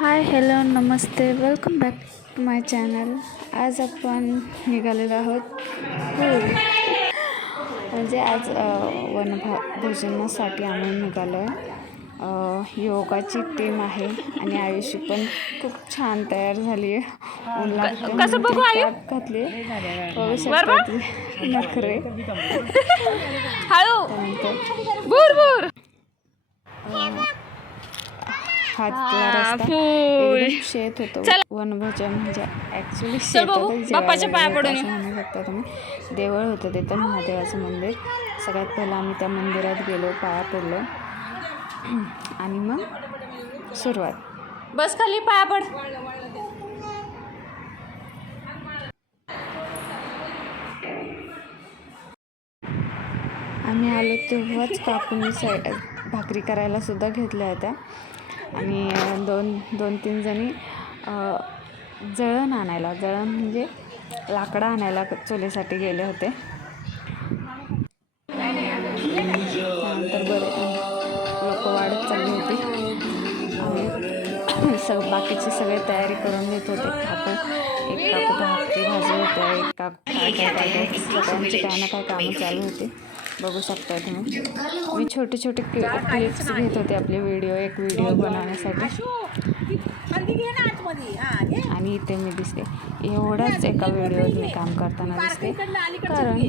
हाय hello नमस्ते welcome back to my channel. आज आपण निघालेलो आहोत म्हणजे आज वनभोजनासाठी आम्ही निघालो आहे. योगाची टीम आहे आणि आयुषी पण खूप छान तयार झाली आहे. कसं बघू कॅप घातली बघू शकता ती नखरे त्यानंतर हातला रस्ता एकदम शेत होतं. वनभोजन म्हणजे ॲक्च्युली शेतातच बाप्पाच्या पाया पडून म्हणू शकता तुम्ही. देवळ होतं तिथं महादेवाचं मंदिर. सगळ्यात पहिलं आम्ही त्या मंदिरात गेलो, पाया पडलो आणि मग सुरुवात. बस खाली पाया पड. आम्ही आलो तेव्हाच काकूंनी भाकरी करायला सुद्धा घेतल्या होत्या आणि दोन तीन जणी जळण म्हणजे लाकडं आणायला चुलीसाठी गेले होते. त्यानंतर लोक वाढत चालली होती. बाकीची सगळे तयारी करून घेत होते. एक काकू भाकरी भाजत होत्या, एक काकू सगळ्यांची काय ना काय कामं चालू होती. बघू शकता तुम्ही. मी छोटे क्लिप्स घेत होते आपले एक व्हिडिओ बनवण्यासाठी. आणि इथे मी दिसते एवढाच एका व्हिडिओत मी काम करताना दिसते, कारण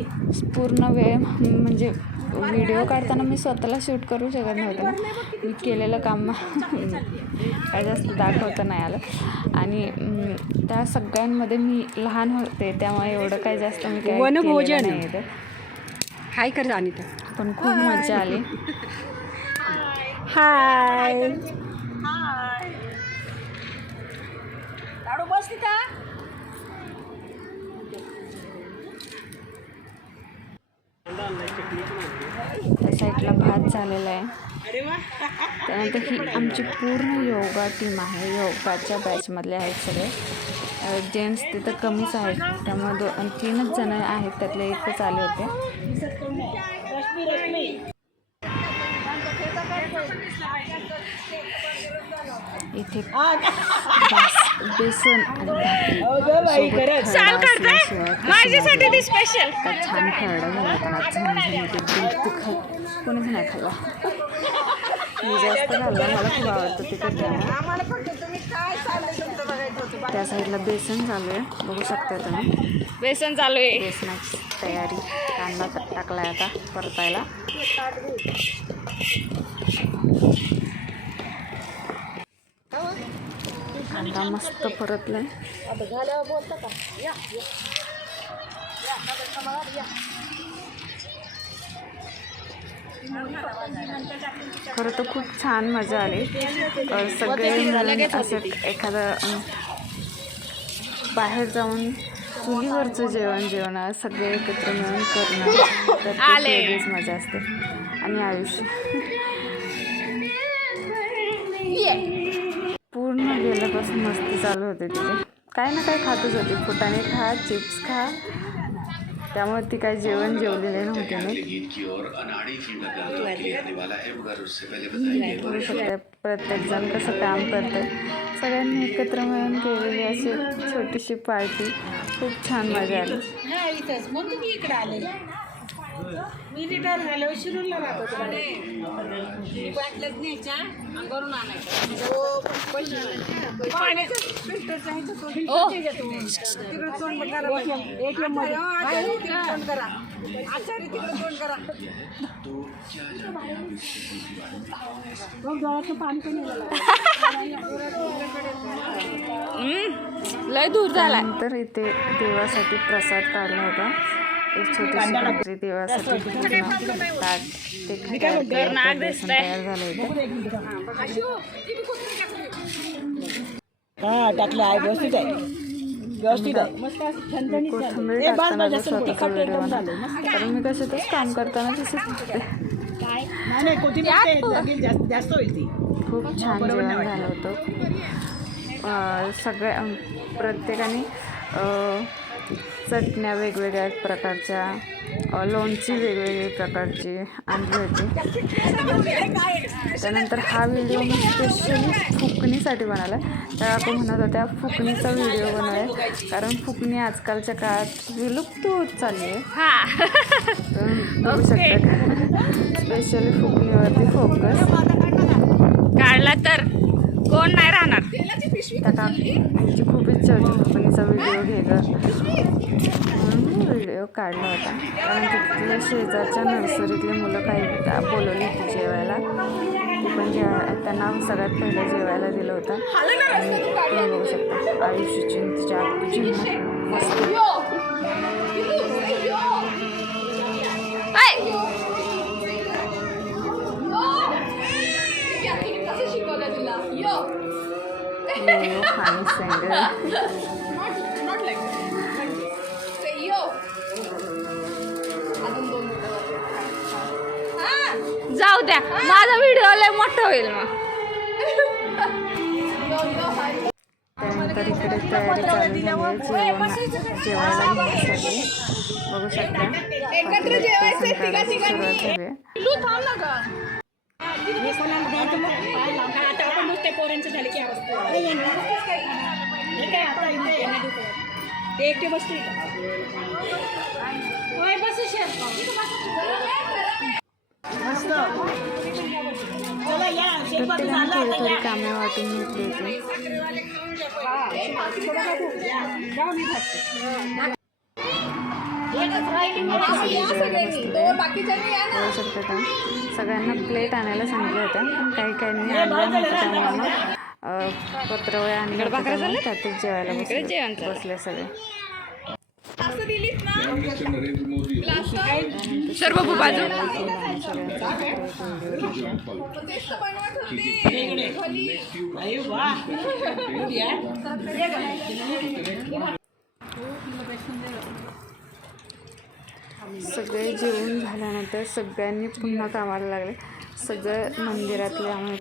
पूर्ण वेळ म्हणजे व्हिडिओ काढताना मी स्वतःला शूट करू शकत नव्हते ना. मी केलेलं काम काय जास्त दाखवता नाही आलं आणि त्या सगळ्यांमध्ये मी लहान होते त्यामुळे एवढं काय जास्त मी काय केलेलं नाही आहे. हाय कर अनिता. पण खूप मजा आली. हाय त्या साईडला भात झालेला आहे. त्यानंतर ही आमची पूर्ण योगा टीम आहे. योगाच्या बॅचमधले आहेत सगळे. जेंट्स तिथं कमीच आहेत, त्यामुळे 3च जण आहेत, त्यातले एकच आले होते. इथे बेसन आणि भाकरी स्पेशल छान खरडा झाला. कोणीच नाही खाल्ला. मी जास्त खाल्ला, मला खूप आवडतं तिखट. त्या साईडला बेसन चालू आहे, बघू शकता तुम्ही. बेसन चालू आहे. बेसनाची तयारी. कांदा टाकलाय आता परतायला. कांदा मस्त परतलाय. खरं तर खूप छान मजा आली. सगळे असं एखादं बाहेर जाऊन चुलीवरचं जेवण सगळे एकत्र मिळून करणं तर वेगळीच मजा असते. आणि आयुष्य पूर्ण गेल्यापासून मस्ती चालू होते तिथे. काय ना काय खातच होती. फुटाणे खा, चिप्स खा, त्यामुळे ती काय जेवलेले नव्हते ना. प्रत्येक जण कसं काम करतं, सगळ्यांनी एकत्र मिळून केलेली अशी छोटीशी पार्टी. खूप छान मजा आली. मी रिटायर झाल्यावर शिरूरला राहतो. लय दूर झाला. नंतर इथे देवासाठी प्रसाद काढला होता. एक छोटीशी भाकरी देवासाठी ताट ते तयार झालं होतं. कोथिंबीर टाकताना स्वतःचा व्हिडिओ बनवला, कारण मी कशातच काम करताना तसंच खूप छान जेवण झालं होतं. प्रत्येकाने चटण्या वेगवेगळ्या प्रकारच्या, लोणची वेगवेगळ्या प्रकारची आणली होती. त्यानंतर हा व्हिडिओ मी स्पेशली फुकणीसाठी बनवला आहे. त्या काकू म्हणत होत्या फुकणीचा व्हिडिओ बनवला, कारण फुकणी आजकालच्या काळात विलुप्त होत चालली आहे. बघू शकता स्पेशली फुकणीवरती फोकस काढला तर कोण नाही राहणार. त्या काकूची खूप इच्छा होती फुकणीचा व्हिडिओ घे गं, म्हणून व्हिडिओ काढला होता. कारण तिथल्या शेजारच्या नर्सरीतले मुलं काही बोलवली होती जेवायला. ती पण त्यांना सगळ्यात पहिलं जेवायला दिलं होतं. आणि तुम्ही बघू शकता आयुष्याची तिच्या आजूची मस्त. जाऊ द्या, माझा व्हिडिओ लय मोठा होईल मग. त्यानंतर इकडे तयारी चालू झाली आहे जेवायला घेण्यासाठी. बघू शकता सुरुवात झाली. प्रत्येकाने थोडी थोडी कामे वाटून घेतली होती. बघू शकता का सगळ्यांना प्लेट आणायला सांगितलं होतं, पण काही काहींनी आणलं नव्हतं. त्यामुळे पत्रवळ्या आणि त्यातच जेवायला बसले सगळे. सर्व बाजू सगळे जेवून झाल्यानंतर सगळ्यांनी पुन्हा कामाला लागले. सगळं मंदिरातले आम्ही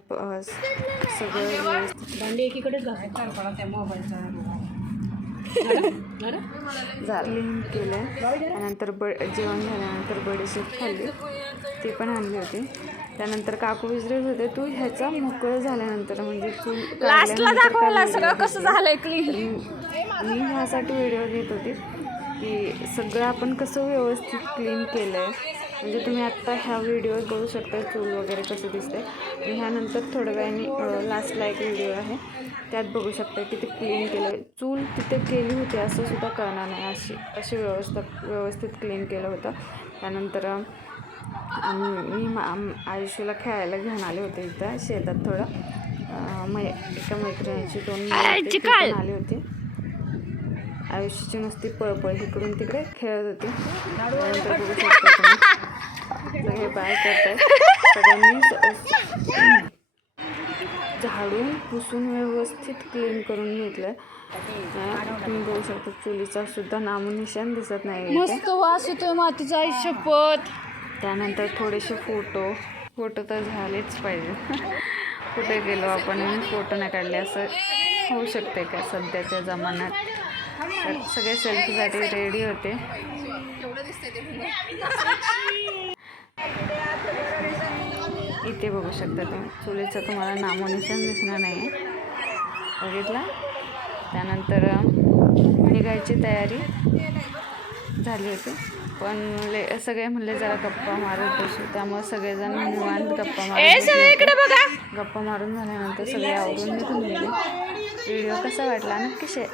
सगळं भांडी एकीकडेच क्लीन केलं. त्यानंतर जेवण झाल्यानंतर बडीशेप खाल्ली, ती पण आणली होती. त्यानंतर काकू विचारत होते तू ह्याचा मोकळं झाल्यानंतर म्हणजे तू लास्टला दाखवला सगळं कसं झालंय क्लीन. मी ह्यासाठी व्हिडिओ घेत होते की सगळं आपण कसं व्यवस्थित क्लीन केलं आहे. म्हणजे तुम्ही आत्ता ह्या व्हिडिओत बघू शकता चूल वगैरे कसं दिसतंय. आणि ह्यानंतर थोड्या वेळाने लास्टला एक व्हिडिओ आहे त्यात बघू शकता की ते क्लीन केलं. चूल तिथे केली होती असं सुद्धा कळणार नाही, अशी व्यवस्थित क्लीन केलं होतं. त्यानंतर मी आयुष्याला खेळायला घेऊन आले होते इथं शेतात. थोडं एका मैत्रिणीची 2 मुलं आली होती. आयुष्याची नुसती पळपळ इकडून तिकडे खेळत होती. त्यानंतर बघू शकता तुम्ही सगळे बाय करतात. सगळ्यांनी झाडून पुसून व्यवस्थित क्लीन करून घेतलं. तुम्ही बघू शकता चुलीचा सुद्धा नामोनिशाण दिसत नाही. मस्त वास येतोय मातीचा, आयुष्यपत. त्यानंतर थोडेसे फोटो तर झालेच पाहिजे. कुठे गेलो आपण फोटो नाही काढले असं होऊ शकते का सध्याच्या जमान्यात. तर सगळे सेल्फीसाठी रेडी होते. इथे बघू शकता तुम्ही चुलीचं तुम्हाला नामोनिशाण दिसणार नाही बघितला. त्यानंतर निघायची तयारी झाली होती, पण सगळे म्हणले जरा गप्पा मारत बसू. त्यामुळे सगळेजण निवांत गप्पा मारून झाल्यानंतर सगळे आवरून निघून गेले. व्हिडिओ कसा वाटला नक्की शेअर